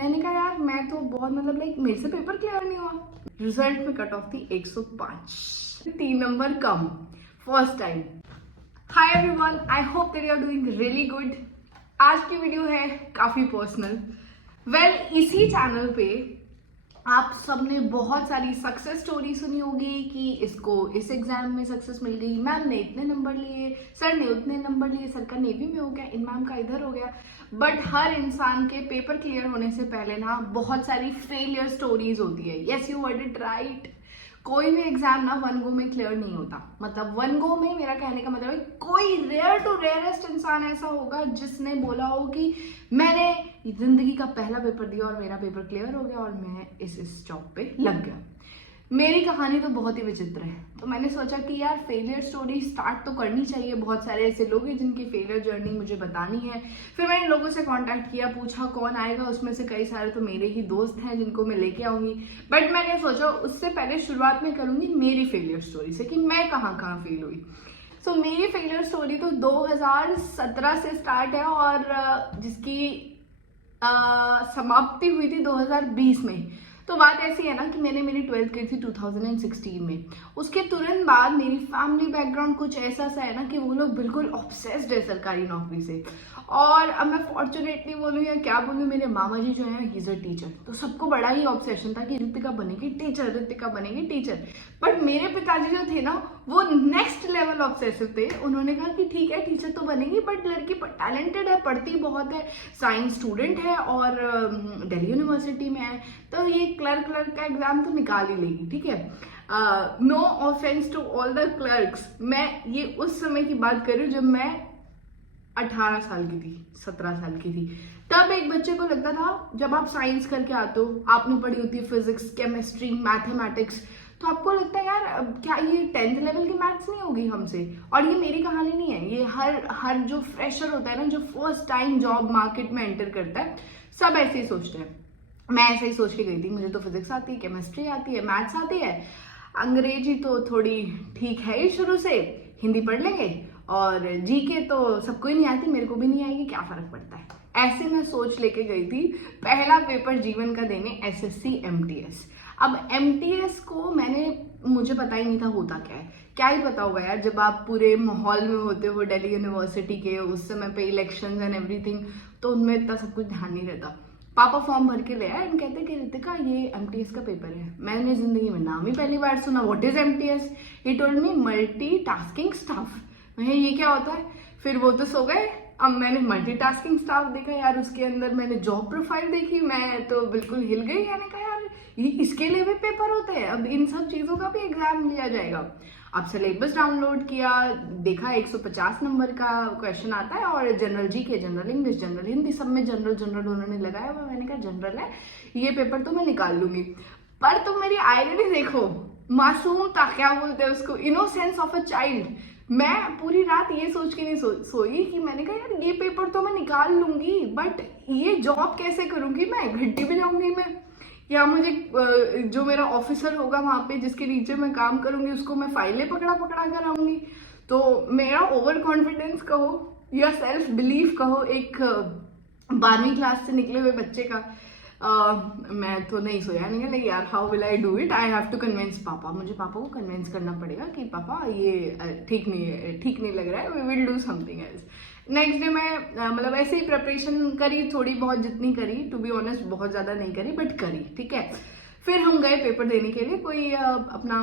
मैंने कहा यार मैं तो बहुत मतलब लाइक मेरे से पेपर क्लियर नहीं हुआ। रिजल्ट में कट ऑफ थी 105, 3 नंबर कम first time. Hi everyone, I hope that you are doing really good. आज की वीडियो है काफी पर्सनल। इसी चैनल पे आप सबने बहुत सारी सक्सेस स्टोरी सुनी होगी कि इसको इस एग्जाम में सक्सेस मिल गई, मैम ने इतने नंबर लिए, सर ने उतने नंबर लिए, सर का नेवी में हो गया, इन मैम का इधर हो गया। बट हर इंसान के पेपर क्लियर होने से पहले ना बहुत सारी फेलियर स्टोरीज होती है। Yes, you word it right. कोई भी एग्जाम ना वन गो में क्लियर नहीं होता। मतलब वन गो में मेरा कहने का मतलब है कोई रेयर टू रेयरेस्ट इंसान ऐसा होगा जिसने बोला हो कि मैंने जिंदगी का पहला पेपर दिया और मेरा पेपर क्लियर हो गया और मैं इस जॉब पे लग गया। मेरी कहानी तो बहुत ही विचित्र है, तो मैंने सोचा कि यार फेलियर स्टोरी स्टार्ट तो करनी चाहिए। बहुत सारे ऐसे लोग हैं जिनकी फेलियर जर्नी मुझे बतानी है। फिर मैंने लोगों से कांटेक्ट किया, पूछा कौन आएगा। उसमें से कई सारे तो मेरे ही दोस्त हैं जिनको मैं लेके आऊंगी। बट मैंने सोचा उससे पहले शुरुआत में करूंगी मेरी फेलियर स्टोरी से कि मैं कहाँ कहाँ फेल हुई। सो मेरी फेलियर स्टोरी तो 2017 से स्टार्ट है और जिसकी समाप्ति हुई थी 2020 में। तो बात ऐसी है ना कि मैंने मेरी 12th की थी 2016 में। उसके तुरंत बाद मेरी फैमिली बैकग्राउंड कुछ ऐसा सा है ना कि वो लोग बिल्कुल ऑब्सेस्ड है सरकारी नौकरी से। और अब मैं फॉर्चुनेटली बोलूँ या क्या बोलूँ, मेरे मामा जी जो है ही इज अ टीचर, तो सबको बड़ा ही ऑब्सेशन था कि ऋतिका बनेगी टीचर, ऋतिका बनेगी टीचर। बट मेरे पिताजी जो थे ना वो नेक्स्ट लेवल ऑब्सेसिव थे। उन्होंने कहा कि ठीक है टीचर तो बनेगी बट लड़की टैलेंटेड है, पढ़ती बहुत है, साइंस स्टूडेंट है और दिल्ली यूनिवर्सिटी में है, तो ये क्लर्क का एग्जाम तो निकाल ही लेगी। ठीक है, no offence to all the clerks. मैं ये उस समय की बात कर रही हूँ जब मैं 18 साल की थी, 17 साल की थी। तब एक बच्चे को लगता था, जब आप साइंस करके आते हो, आपने पढ़ी होती है फिजिक्स, केमिस्ट्री, मैथमेटिक्स, तो आपको लगता है यार क्या ये 10th लेवल की मैथ्स नहीं होगी हमसे। और ये मेरी कहानी नहीं है, ये हर जो फ्रेशर होता है ना, जो फर्स्ट टाइम जॉब मार्केट में एंटर करता है, सब ऐसे ही सोचते हैं। मैं ऐसे ही सोच के गई थी, मुझे तो फिजिक्स आती है, केमिस्ट्री आती है, मैथ्स आती है, अंग्रेजी तो थोड़ी ठीक है ही शुरू से, हिंदी पढ़ लेंगे और जीके तो सबको ही नहीं आती, मेरे को भी नहीं आएगी, क्या फर्क पड़ता है। ऐसे मैं सोच लेके गई थी पहला पेपर जीवन का देने एसएससी एमटीएस। अब एमटीएस को मुझे पता ही नहीं था होता क्या है। क्या ही पता होगा यार, जब आप पूरे माहौल में होते हो दिल्ली यूनिवर्सिटी के, उस समय पे इलेक्शंस एंड एवरीथिंग, तो उनमें इतना सब कुछ ध्यान नहीं रहता। पापा फॉर्म भर के ले आए एंड कहते कि ऋतिका ये एमटीएस का पेपर है। मैंने जिंदगी में नाम ही पहली बार सुना, what is MTS. He told me multitasking staff. मैं ये क्या होता है। फिर वो तो सो गए। अब मैंने मल्टीटास्किंग स्टाफ देखा यार, उसके अंदर मैंने जॉब प्रोफाइल देखी, मैं तो बिल्कुल हिल गई। मैंने कहा यार ये इसके लिए भी पेपर होते हैं, अब इन सब चीजों का भी एग्जाम लिया जाएगा। अब सिलेबस डाउनलोड किया, देखा 150 नंबर का क्वेश्चन आता है और general GK, general English, general Hindi, सब में जनरल उन्होंने लगाया हुआ। मैंने कहा जनरल है, ये पेपर तो मैं निकाल लूंगी। पर तुम मेरी आयरनी देखो, मासूम था, क्या बोलते हैं उसको, इनोसेंस ऑफ अ चाइल्ड। मैं पूरी रात ये सोच के नहीं सोई कि मैंने कहा यार ये पेपर तो मैं निकाल लूंगी बट ये जॉब कैसे करूंगी, मैं घंटी पे जाऊंगी मैं, या मुझे जो मेरा ऑफिसर होगा वहां पे जिसके नीचे मैं काम करूंगी उसको मैं फाइलें पकड़ा कर आऊंगी। तो मेरा ओवर कॉन्फिडेंस कहो या सेल्फ बिलीफ कहो एक 12वीं क्लास से निकले हुए बच्चे का, मैं तो नहीं सोया। नहीं लाइक यार how will I do it, I have to convince papa. मुझे पापा को कन्विंस करना पड़ेगा कि पापा ये ठीक नहीं लग रहा है, we will do something else. Next day मैं मतलब ऐसे ही प्रिपरेशन करी, थोड़ी बहुत जितनी करी, टू बी ऑनेस्ट बहुत ज्यादा नहीं करी बट करी। ठीक है, फिर हम गए पेपर देने के लिए। कोई अपना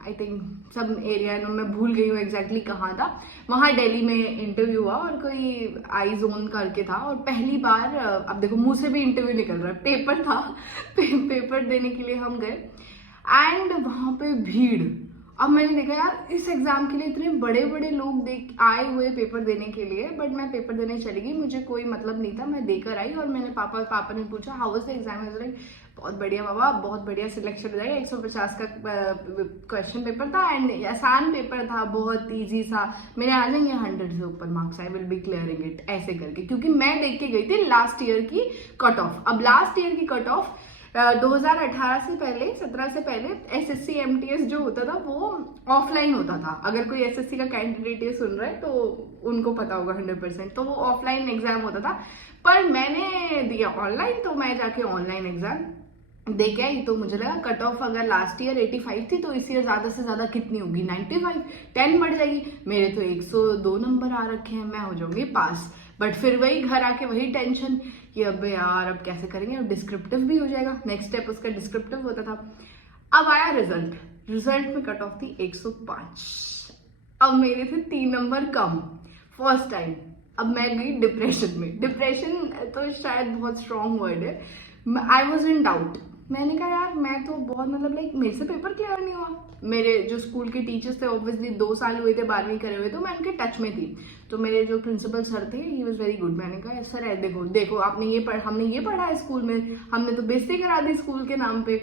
आई थिंक सब एरिया मैं भूल गई हूँ एग्जैक्टली कहाँ था, वहाँ दिल्ली में इंटरव्यू हुआ और कोई आई जोन करके था। और पहली बार अब देखो मुंह से भी इंटरव्यू निकल रहा है, पेपर था। पेपर देने के लिए हम गए एंड वहाँ पे भीड़। अब मैंने देखा यार इस एग्जाम के लिए इतने बड़े बड़े लोग आए हुए पेपर देने के लिए, बट मैं पेपर देने चली गई, मुझे कोई मतलब नहीं था, मैं देकर आई। और मैंने पापा ने पूछा how was the exam, like बहुत बढ़िया बाबा, बहुत बढ़िया सिलेक्शन हो जाएगा। 150 का क्वेश्चन पेपर था एंड आसान पेपर था, बहुत ईजी सा, मेरे आ जाएंगे 100 से ऊपर marks, I will be clearing it, ऐसे करके। क्योंकि मैं देख के गई थी लास्ट ईयर की कट ऑफ। अब लास्ट ईयर की कट ऑफ 2018 से पहले, 17 से पहले एसएससी एमटीएस जो होता था वो ऑफलाइन होता था। अगर कोई एसएससी का कैंडिडेट ये सुन रहा है तो उनको पता होगा 100%, तो वो ऑफलाइन एग्जाम होता था। पर मैंने दिया ऑनलाइन, तो मैं जाके ऑनलाइन एग्जाम दे के आई। तो मुझे लगा कट ऑफ अगर लास्ट ईयर 85 थी तो इस ईयर ज्यादा से ज्यादा कितनी होगी, 95, 10 बढ़ जाएगी। मेरे तो 102 नंबर आ रखे हैं, मैं हो जाऊंगी पास। बट फिर वही घर आके वही टेंशन कि अब यार अब कैसे करेंगे, अब डिस्क्रिप्टिव भी हो जाएगा, नेक्स्ट स्टेप उसका डिस्क्रिप्टिव होता था। अब आया रिजल्ट में कट ऑफ थी 105। अब मेरे थे 3 नंबर कम फर्स्ट टाइम। अब मैं गई डिप्रेशन में। डिप्रेशन तो शायद बहुत स्ट्रॉन्ग वर्ड है। I was in doubt. मैंने कहा यार मैं तो बहुत मतलब लाइक मेरे से पेपर क्लियर नहीं हुआ। मेरे जो स्कूल के टीचर्स थे ऑब्वियसली 2 साल हुए थे 12वीं करे हुए, तो मैं उनके टच में थी। तो मेरे जो प्रिंसिपल सर थे ही वॉज वेरी गुड। मैंने कहा सर है देखो हमने ये पढ़ा है स्कूल में, हमने तो बेइज्जती करा दी स्कूल के नाम पे।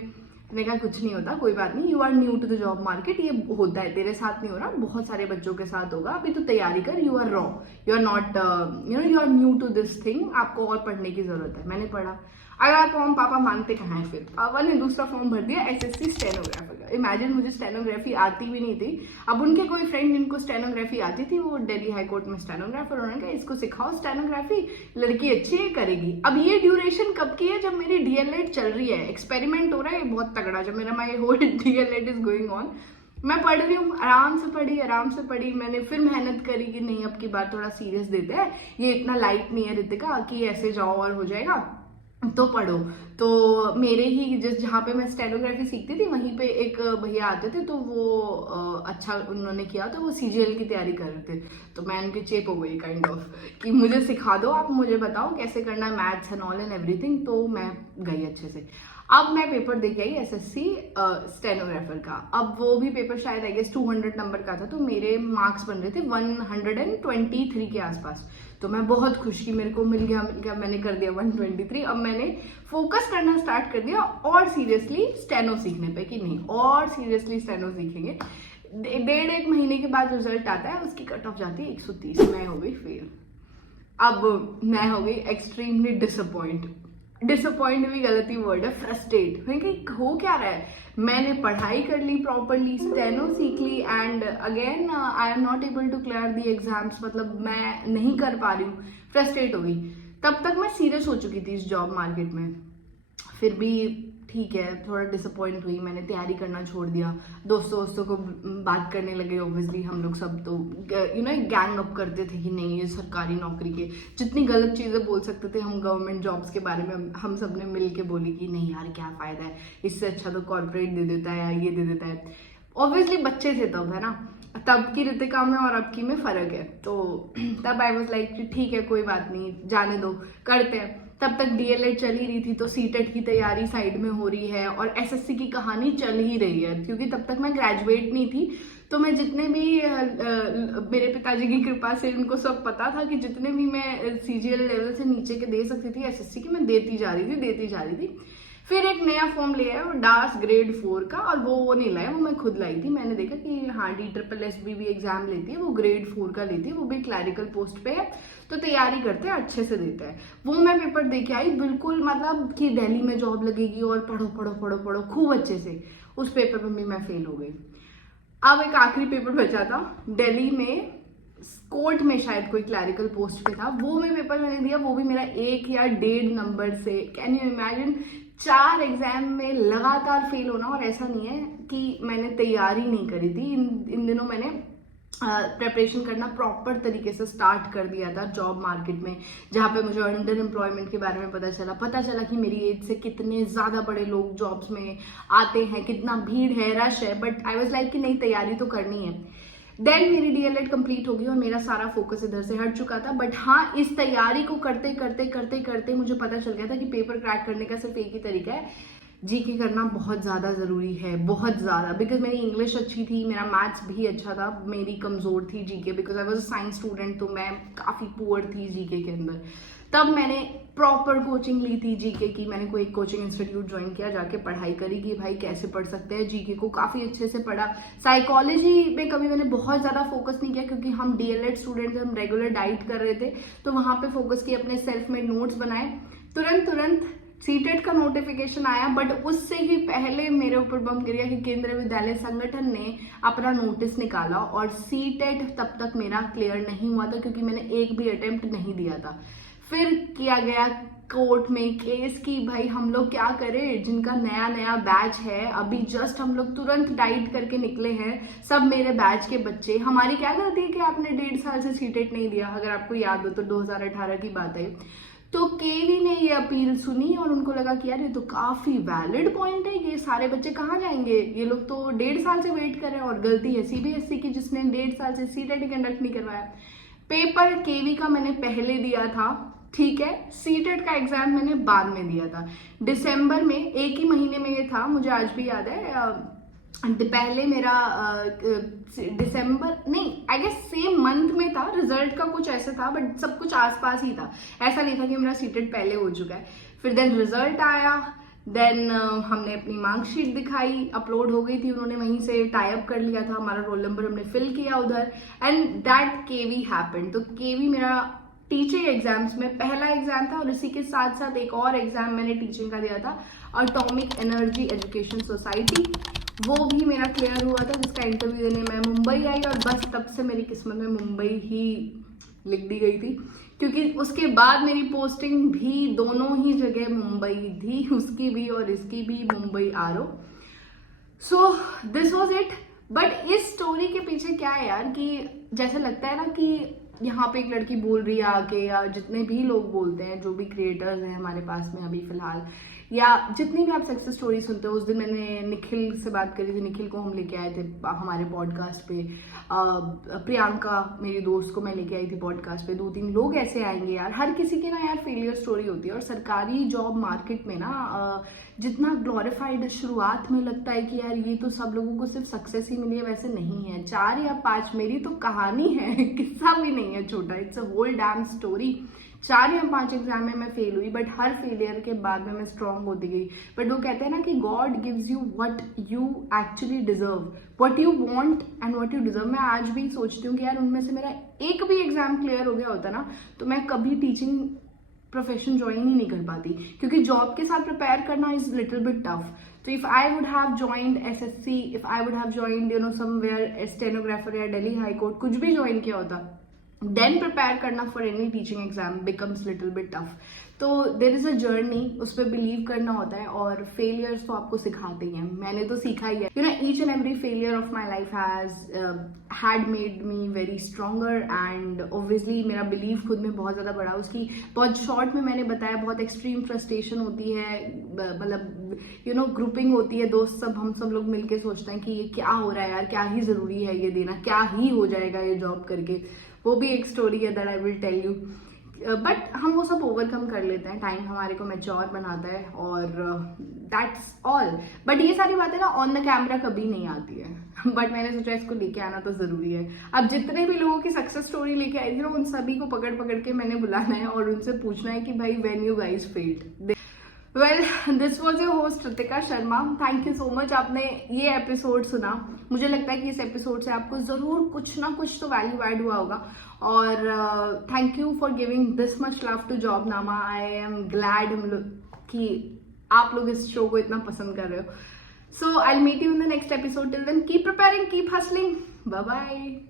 मैंने कहा कुछ नहीं होता, कोई बात नहीं, you are new to the job market, ये होता है, तेरे साथ नहीं हो रहा, बहुत सारे बच्चों के साथ होगा, अभी तो तैयारी कर, you are raw, you are not you are new to this thing, आपको और पढ़ने की जरूरत है। मैंने पढ़ा। अगला फॉर्म पापा मांगते कहाँ है, फिर पापा ने दूसरा फॉर्म भर दिया SSC स्टेनोग्राफर का। इमेजिन मुझे स्टेनोग्राफी आती भी नहीं थी। अब उनके कोई फ्रेंड जिनको स्टेनोग्राफी आती थी, वो दिल्ली हाई कोर्ट में स्टेनोग्राफर, उन्होंने कहा इसको सिखाओ स्टेनोग्राफी, लड़की अच्छी है करेगी। अब ये ड्यूरेशन कब की है, जब मेरी DLED चल रही है, एक्सपेरिमेंट हो रहा है बहुत तगड़ा, जब मेरा my whole DLED is going on. मैं पढ़ रही हूँ, आराम से पढ़ी। मैंने फिर मेहनत करी कि नहीं अब की बार थोड़ा सीरियस देते हैं, ये इतना लाइट नहीं है रितिका कि ऐसे जाओ और हो जाएगा, तो पढ़ो। तो मेरे ही जहाँ पे मैं स्टेनोग्राफी सीखती थी वहीं पे एक भैया आते थे, तो वो अच्छा उन्होंने किया, तो वो CGL की तैयारी कर रहे थे। तो मैं उनकी चेप हो गई काइंड ऑफ कि मुझे सिखा दो, आप मुझे बताओ कैसे करना है, maths and all and everything. तो मैं गई अच्छे से। अब मैं पेपर दे के आई SSC स्टेनोग्राफर का। अब वो भी पेपर शायद आई गेस 200 नंबर का था, तो मेरे मार्क्स बन रहे थे 123 के आसपास। तो मैं बहुत खुश की, मेरे को मिल गया, मैंने कर दिया 123। अब मैंने फोकस करना स्टार्ट कर दिया और सीरियसली स्टेनो सीखने पे, कि नहीं और सीरियसली स्टेनो सीखेंगे। 1.5 महीने के बाद रिजल्ट आता है, उसकी कट ऑफ जाती है 130। मैं हो गई फेल। अब मैं हो गई एक्सट्रीमली डिसअपॉइंट भी गलती वर्ड है, फ्रस्ट्रेट। मैं कि हो क्या रहा है, मैंने पढ़ाई कर ली प्रॉपरली, स्टेनो सीख ली, and again I am not able to clear the exams, मतलब मैं नहीं कर पा रही हूँ, फ्रस्ट्रेट हो गई। तब तक मैं सीरियस हो चुकी थी इस जॉब मार्केट में। फिर भी ठीक है, थोड़ा डिसअपॉइंट हुई, मैंने तैयारी करना छोड़ दिया। दोस्तों को बात करने लगे, ऑब्वियसली हम लोग सब तो गैंग अप करते थे कि नहीं ये सरकारी नौकरी के जितनी गलत चीज़ें बोल सकते थे हम गवर्नमेंट जॉब्स के बारे में, हम सब ने मिल के बोली कि नहीं यार क्या फ़ायदा है, इससे अच्छा तो कॉर्पोरेट दे देता है या ये दे देता है। ऑब्वियसली बच्चे थे तब, है ना, तब की रितिका में और अब की में फ़र्क है। तो तब आई वॉज लाइक ठीक है कोई बात नहीं, जाने दो, करते हैं। तब तक DLED चल ही रही थी, तो CTET की तैयारी साइड में हो रही है और SSC की कहानी चल ही रही है, क्योंकि तब तक मैं ग्रेजुएट नहीं थी। तो मैं जितने भी मेरे पिताजी की कृपा से उनको सब पता था कि जितने भी मैं CGL लेवल से नीचे के दे सकती थी SSC की, मैं देती जा रही थी। फिर एक नया फॉर्म ले आया, डास ग्रेड 4 का, और वो नहीं लाया, वो मैं खुद लाई थी। मैंने देखा कि हाँ DSSB भी एग्जाम लेती है, वो ग्रेड 4 का लेती है, वो भी क्लैरिकल पोस्ट पे है, तो तैयारी करते हैं, अच्छे से देते हैं। वो मैं पेपर दे के आई, बिल्कुल मतलब कि दिल्ली में जॉब लगेगी और पढ़ो खूब अच्छे से। उस पेपर में भी मैं फेल हो गई। अब एक आखिरी पेपर बचा था दिल्ली में, कोर्ट में शायद कोई क्लैरिकल पोस्ट पे था, वो मैं पेपर मैंने दिया, वो भी मेरा 1 या 1.5 नंबर से। कैन यू इमेजिन, 4 एग्जाम में लगातार फेल होना। और ऐसा नहीं है कि मैंने तैयारी नहीं करी थी, इन दिनों मैंने प्रेपरेशन करना प्रॉपर तरीके से स्टार्ट कर दिया था जॉब मार्केट में, जहाँ पे मुझे अंडर एम्प्लॉयमेंट के बारे में पता चला कि मेरी एज से कितने ज़्यादा बड़े लोग जॉब्स में आते हैं, कितना भीड़ है, रश है। बट आई वॉज लाइक कि नहीं तैयारी तो करनी है। देन मेरी DLED कंप्लीट होगी और मेरा सारा फोकस इधर से हट चुका था। बट हाँ, इस तैयारी को करते मुझे पता चल गया था कि पेपर क्रैक करने का सिर्फ एक ही तरीका है, GK करना बहुत ज़्यादा ज़रूरी है, बहुत ज़्यादा। बिकॉज मेरी इंग्लिश अच्छी थी, मेरा मैथ्स भी अच्छा था, मेरी कमज़ोर थी GK, because I was a science student, तो मैं काफ़ी पुअर थी GK के अंदर। तब मैंने प्रॉपर कोचिंग ली थी GK की, मैंने कोई कोचिंग इंस्टीट्यूट ज्वाइन किया, जाके पढ़ाई करी कि भाई कैसे पढ़ सकते हैं GK को, काफ़ी अच्छे से पढ़ा। साइकोलॉजी में कभी मैंने बहुत ज़्यादा फोकस नहीं किया, क्योंकि हम DLED स्टूडेंट, हम रेगुलर डाइट कर रहे थे, तो वहाँ पे फोकस किया, अपने सेल्फ मेड नोट्स बनाए। तुरंत CTET का नोटिफिकेशन आया, बट उससे ही पहले मेरे ऊपर बम गिर गया कि केंद्रीय विद्यालय संगठन ने अपना नोटिस निकाला, और CTET तब तक मेरा क्लियर नहीं हुआ था, क्योंकि मैंने एक भी अटेम्प्ट नहीं दिया था। फिर किया गया कोर्ट में केस की भाई हम लोग क्या करें, जिनका नया नया बैच है, अभी जस्ट हम लोग तुरंत डाइट करके निकले हैं, सब मेरे बैच के बच्चे। हमारी क्या गलती है कि आपने 1.5 साल से सीटेट नहीं दिया, अगर आपको याद हो तो 2018 की बात है। तो केवी ने ये अपील सुनी और उनको लगा कि यार ये तो काफी वैलिड पॉइंट है, ये सारे बच्चे कहाँ जाएंगे, ये लोग तो 1.5 साल से वेट कर रहे हैं, और गलती है सीबीएसई की जिसने 1.5 साल से सीटेट कंडक्ट नहीं करवाया। पेपर केवी का मैंने पहले दिया था, ठीक है, सीटेट का एग्जाम मैंने बाद में दिया था दिसंबर में, एक ही महीने में ये था, मुझे आज भी याद है। पहले मेरा दिसंबर नहीं, आई गेस सेम मंथ में था, रिजल्ट का कुछ ऐसा था, बट सब कुछ आसपास ही था, ऐसा नहीं था कि मेरा सीटेट पहले हो चुका है। फिर देन रिजल्ट आया, देन हमने अपनी मार्कशीट दिखाई, अपलोड हो गई थी, उन्होंने वहीं से टाई अप कर लिया था, हमारा रोल नंबर हमने फिल किया उधर, एंड दैट केवी हैपेंड। तो केवी मेरा टीचिंग एग्जाम्स में पहला एग्जाम था, और इसी के साथ साथ एक और एग्जाम मैंने टीचिंग का दिया था, एटॉमिक एनर्जी एजुकेशन सोसाइटी, वो भी मेरा क्लियर हुआ था, जिसका इंटरव्यू देने मैं मुंबई आई, और बस तब से मेरी किस्मत में मुंबई ही लिख दी गई थी, क्योंकि उसके बाद मेरी पोस्टिंग भी दोनों ही जगह मुंबई थी, उसकी भी और इसकी भी मुंबई आरो। So this was it. But इस स्टोरी के पीछे क्या है यार, कि जैसे लगता है ना कि यहाँ पे एक लड़की बोल रही है आके, या जितने भी लोग बोलते हैं, जो भी क्रिएटर्स हैं हमारे पास में अभी फिलहाल, या जितनी भी आप सक्सेस स्टोरी सुनते हो। उस दिन मैंने निखिल से बात करी थी, निखिल को हम लेके आए थे हमारे पॉडकास्ट पे, प्रियंका मेरी दोस्त को मैं लेके आई थी पॉडकास्ट पे, 2-3 लोग ऐसे आएंगे यार, हर किसी की ना यार फेलियर स्टोरी होती है। और सरकारी जॉब मार्केट में ना जितना ग्लोरीफाइड शुरुआत में लगता है कि यार ये तो सब लोगों को सिर्फ सक्सेस ही मिली है, वैसे नहीं है। 4 या 5 मेरी तो कहानी है, किस्सा भी नहीं है छोटा, it's a whole damn story. 4 या 5 एग्जाम में मैं फेल हुई, बट हर फेलियर के बाद में मैं स्ट्रांग होती गई। बट वो कहते हैं ना कि God gives you what you actually deserve, what you want and what you deserve. मैं आज भी सोचती हूँ कि यार उनमें से मेरा एक भी एग्जाम क्लियर हो गया होता ना, तो मैं कभी टीचिंग प्रोफेशन ज्वाइन ही नहीं कर पाती, क्योंकि जॉब के साथ प्रिपेयर करना इज लिटिल बिट टफ। तो if I would have joined SSC, if I would have joined somewhere stenographer या दिल्ली हाई कोर्ट, कुछ भी ज्वाइन किया होता, देन प्रिपेयर करना for any teaching exam becomes little bit tough. तो there is a journey, उस पर बिलीव करना होता है, और फेलियर्स तो आपको सिखाते ही हैं, मैंने तो सीखा ही है। Each and every failure of my life had made me very stronger, and obviously मेरा बिलीव खुद में बहुत ज़्यादा बढ़ा। उसकी बहुत शॉर्ट में मैंने बताया, बहुत एक्सट्रीम फ्रस्ट्रेशन होती है, मतलब ग्रुपिंग होती है, दोस्त सब, हम सब लोग मिलके सोचते हैं कि ये क्या हो रहा है यार, क्या ही ज़रूरी है ये देना, क्या ही हो जाएगा ये जॉब करके। वो भी एक स्टोरी है that I will tell you. But हम वो सब ओवरकम कर लेते हैं, टाइम हमारे को मैच्योर बनाता है, और दैट्स ऑल। बट ये सारी बातें ना ऑन द कैमरा कभी नहीं आती है, बट मैंने सोचा इसको लेके आना तो जरूरी है। अब जितने भी लोगों की सक्सेस स्टोरी लेके आई थी ना, उन सभी को पकड़ पकड़ के मैंने बुलाना है और उनसे पूछना है कि भाई when you guys failed. Well, this was your host Ritika Sharma. Thank you so much, आपने ये एपिसोड सुना। मुझे लगता है कि इस एपिसोड से आपको जरूर कुछ ना कुछ तो वैल्यू ऐड हुआ होगा, और thank you for giving this much love to Jobnama. I am glad कि आप लोग इस शो को इतना पसंद कर रहे हो। So I will meet you in the next episode. Till then keep preparing, keep hustling, bye bye.